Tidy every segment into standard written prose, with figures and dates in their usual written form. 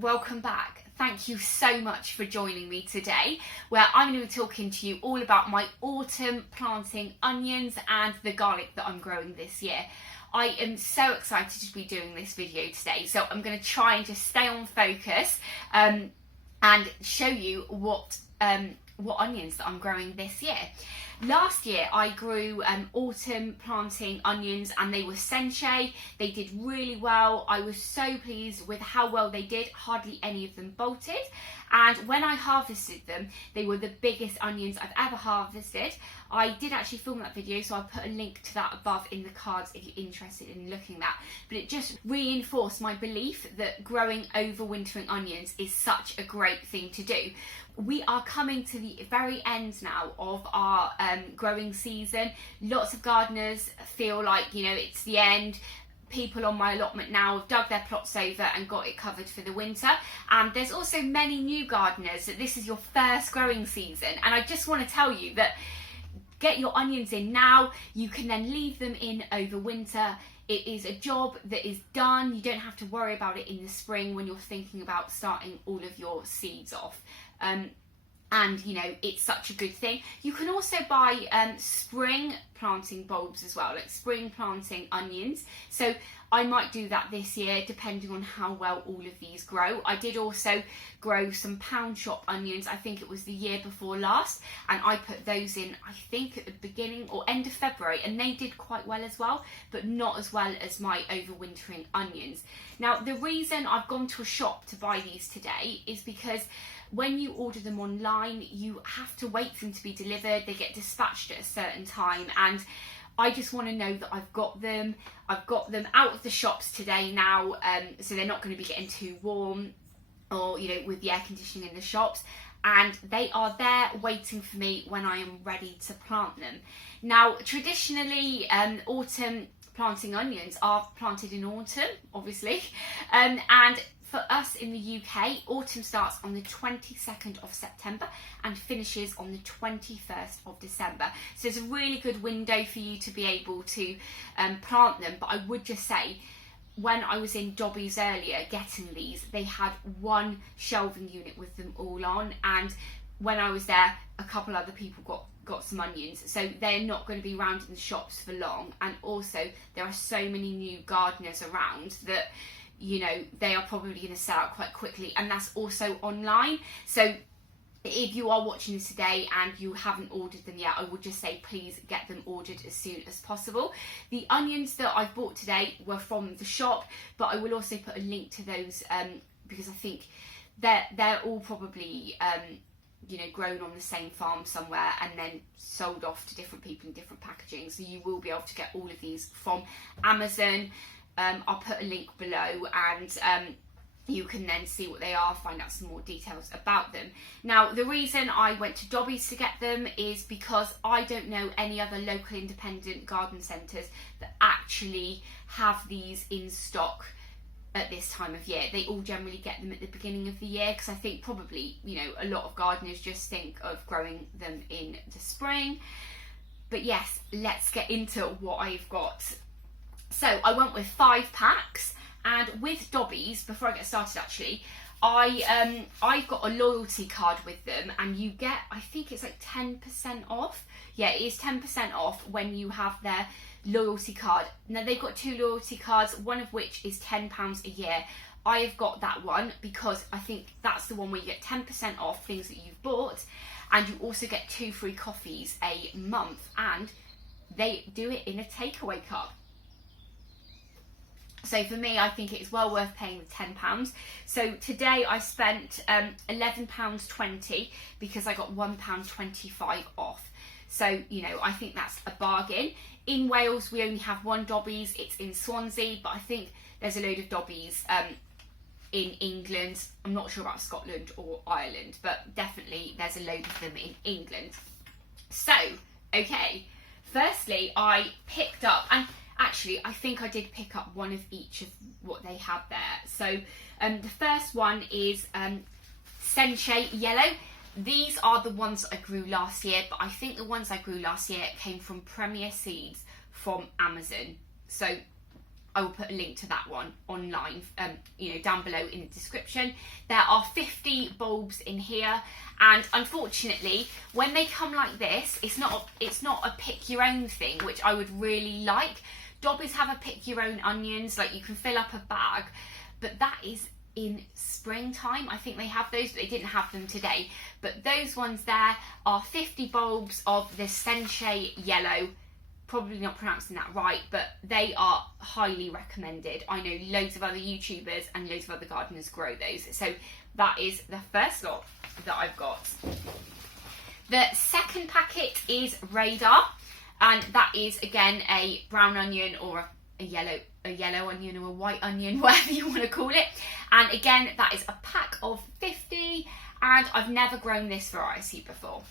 welcome back. Thank you so much for joining me today, where I'm going to be talking to you all about my autumn planting onions and the garlic that I'm growing this year. I am so excited to be doing this video today, so I'm going to try and just stay on focus and show you what onions that I'm growing this year. Last year I grew autumn planting onions and they were Senche. They did really well. I was so pleased with how well they did. Hardly any of them bolted, and when I harvested them they were the biggest onions I've ever harvested. I did actually film that video, so I'll put a link to that above in the cards if you're interested in looking at that. But it just reinforced my belief that growing overwintering onions is such a great thing to do. We are coming to the very end now of our growing season. Lots of gardeners feel like, it's the end. People on my allotment now have dug their plots over and got it covered for the winter. And there's also many new gardeners that this is your first growing season. And I just want to tell you that get your onions in now. You can then leave them in over winter. It is a job that is done. You don't have to worry about it in the spring when you're thinking about starting all of your seeds off. And it's such a good thing. You can also buy spring planting bulbs as well, like spring planting onions. So I might do that this year depending on how well all of these grow. I did also grow some pound shop onions, I think it was the year before last, and I put those in, I think at the beginning or end of February, and they did quite well as well, but not as well as my overwintering onions. Now the reason I've gone to a shop to buy these today is because when you order them online, you have to wait for them to be delivered. They get dispatched at a certain time, and I just want to know that I've got them. I've got them out of the shops today now, so they're not going to be getting too warm or, with the air conditioning in the shops. And they are there waiting for me when I am ready to plant them. Now, traditionally, autumn planting onions are planted in autumn, obviously, and for us in the UK, autumn starts on the 22nd of September and finishes on the 21st of December. So it's a really good window for you to be able to plant them. But I would just say, when I was in Dobbies earlier getting these, they had one shelving unit with them all on. And when I was there, a couple other people got some onions. So they're not going to be around in the shops for long. And also, there are so many new gardeners around that they are probably going to sell out quite quickly, and that's also online. So if you are watching this today and you haven't ordered them yet, I would just say please get them ordered as soon as possible. The onions that I bought today were from the shop, but I will also put a link to those because I think they're all probably grown on the same farm somewhere and then sold off to different people in different packaging. So you will be able to get all of these from Amazon. I'll put a link below, and you can then see what they are, find out some more details about them. Now, the reason I went to Dobbies to get them is because I don't know any other local independent garden centres that actually have these in stock at this time of year. They all generally get them at the beginning of the year, because I think probably, a lot of gardeners just think of growing them in the spring. But yes, let's get into what I've got. So I went with 5 packs, and with Dobbies, before I get started actually, I've got a loyalty card with them, and you get, I think it's like 10% off. Yeah, it is 10% off when you have their loyalty card. Now they've got 2 loyalty cards, one of which is £10 a year. I have got that one because I think that's the one where you get 10% off things that you've bought, and you also get 2 free coffees a month, and they do it in a takeaway cup. So for me, I think it is well worth paying the £10. So today I spent £11.20 because I got £1.25 off. So, I think that's a bargain. In Wales, we only have one Dobbies. It's in Swansea, but I think there's a load of Dobbies in England. I'm not sure about Scotland or Ireland, but definitely there's a load of them in England. So, okay, firstly, I picked up, and actually, I think I did pick up one of each of what they had there. So the first one is Senche Yellow. These are the ones I grew last year, but I think the ones I grew last year came from Premier Seeds from Amazon. So I will put a link to that one online, down below in the description. There are 50 bulbs in here, and unfortunately, when they come like this, it's not a pick your own thing, which I would really like. Dobbies have a pick your own onions, like you can fill up a bag, but that is in springtime. I think they have those, but they didn't have them today. But those ones there are 50 bulbs of the Senche Yellow. Probably not pronouncing that right, but they are highly recommended. I know loads of other YouTubers and loads of other gardeners grow those. So that is the first lot that I've got. The second packet is Radar, and that is again a brown onion or a yellow onion or a white onion, whatever you want to call it. And again, that is a pack of 50, and I've never grown this variety before.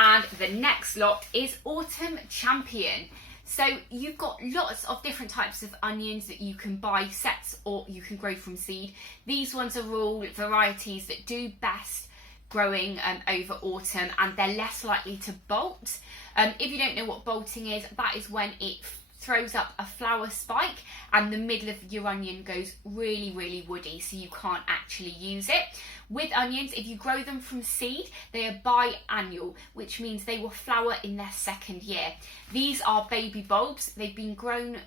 And the next lot is Autumn Champion. So you've got lots of different types of onions that you can buy sets, or you can grow from seed. These ones are all varieties that do best growing over autumn, and they're less likely to bolt. If you don't know what bolting is, that is when it throws up a flower spike and the middle of your onion goes really, really woody, so you can't actually use it. With onions, if you grow them from seed, they are biannual, which means they will flower in their second year. These are baby bulbs. They've been grown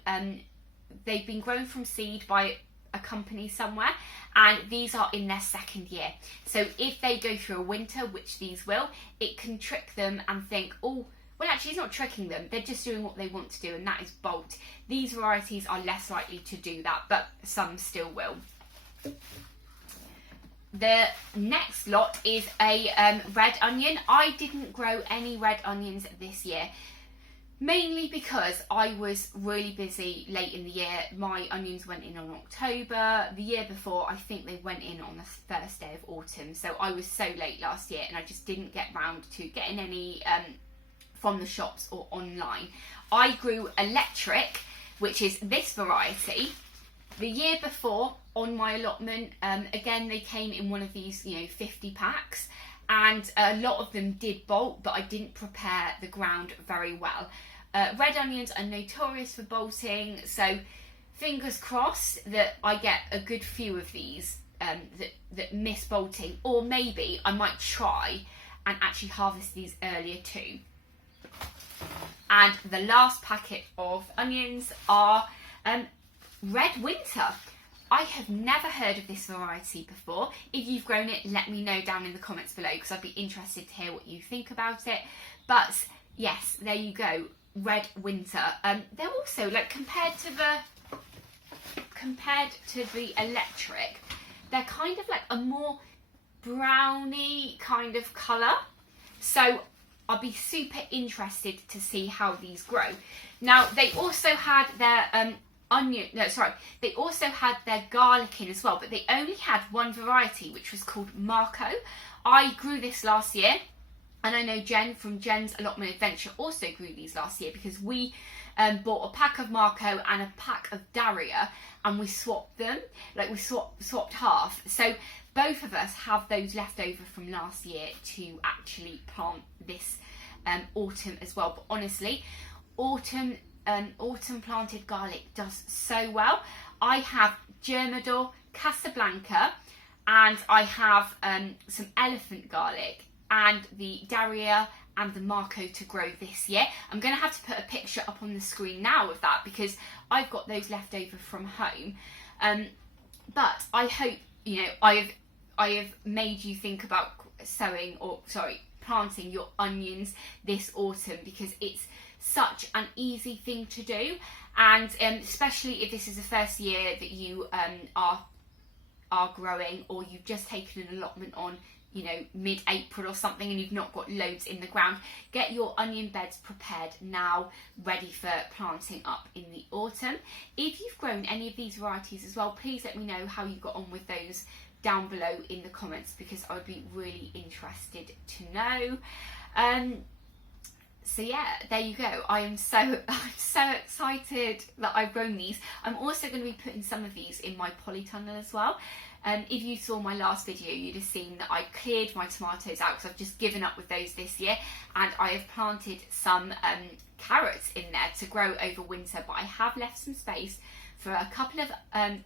from seed by a company somewhere, and these are in their second year. So if they go through a winter, which these will, it can trick them and think, oh, well, actually, it's not tricking them. They're just doing what they want to do, and that is bolt. These varieties are less likely to do that, but some still will. The next lot is a red onion. I didn't grow any red onions this year, mainly because I was really busy late in the year. My onions went in on October. The year before, I think they went in on the first day of autumn. So I was so late last year, and I just didn't get round to getting any from the shops or online. I grew Electric, which is this variety. The year before, on my allotment, again, they came in one of these, 50 packs, and a lot of them did bolt, but I didn't prepare the ground very well. Red onions are notorious for bolting, so fingers crossed that I get a good few of these that miss bolting, or maybe I might try and actually harvest these earlier too. And the last packet of onions are Red Winter. I have never heard of this variety before. If you've grown it, let me know down in the comments below, because I'd be interested to hear what you think about it. But yes, there you go, Red Winter. They're also, like, compared to the Electric, they're kind of like a more browny kind of colour. So I'll be super interested to see how these grow. Now, they also had their they also had their garlic in as well, but they only had one variety, which was called Marco. I grew this last year, and I know Jen from Jen's Allotment Adventure also grew these last year, because we bought a pack of Marco and a pack of Daria, and we swapped them, like we swapped half. So both of us have those left over from last year to actually plant this autumn as well. But honestly, autumn planted garlic does so well. I have Germador, Casablanca, and I have some elephant garlic and the Daria and the Marco to grow this year. I'm going to have to put a picture up on the screen now of that, because I've got those left over from home. But I hope, I have made you think about planting your onions this autumn, because it's such an easy thing to do, and especially if this is the first year that you are growing, or you've just taken an allotment on mid-April or something, and you've not got loads in the ground. Get your onion beds prepared now, ready for planting up in the autumn. If you've grown any of these varieties as well, please let me know how you got on with those down below in the comments, because I would be really interested to know. So yeah, there you go. I'm so excited that I've grown these. I'm also going to be putting some of these in my polytunnel as well. If you saw my last video, you'd have seen that I cleared my tomatoes out because I've just given up with those this year, and I have planted some carrots in there to grow over winter, but I have left some space for a couple of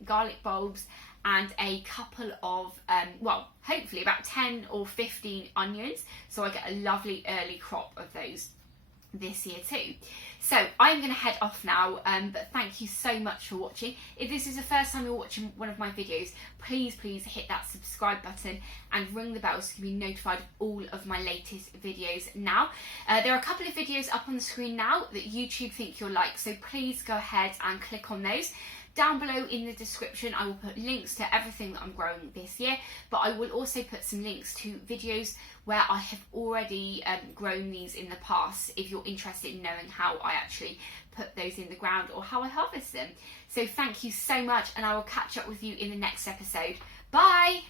garlic bulbs and a couple of, well, hopefully about 10 or 15 onions, so I get a lovely early crop of those this year too. So I'm going to head off now, but thank you so much for watching. If this is the first time you're watching one of my videos, please hit that subscribe button and ring the bell so you can be notified of all of my latest videos now. There are a couple of videos up on the screen now that YouTube think you'll like, so please go ahead and click on those. Down below in the description I will put links to everything that I'm growing this year, but I will also put some links to videos where I have already grown these in the past if you're interested in knowing how I actually put those in the ground or how I harvest them. So thank you so much, and I will catch up with you in the next episode. Bye!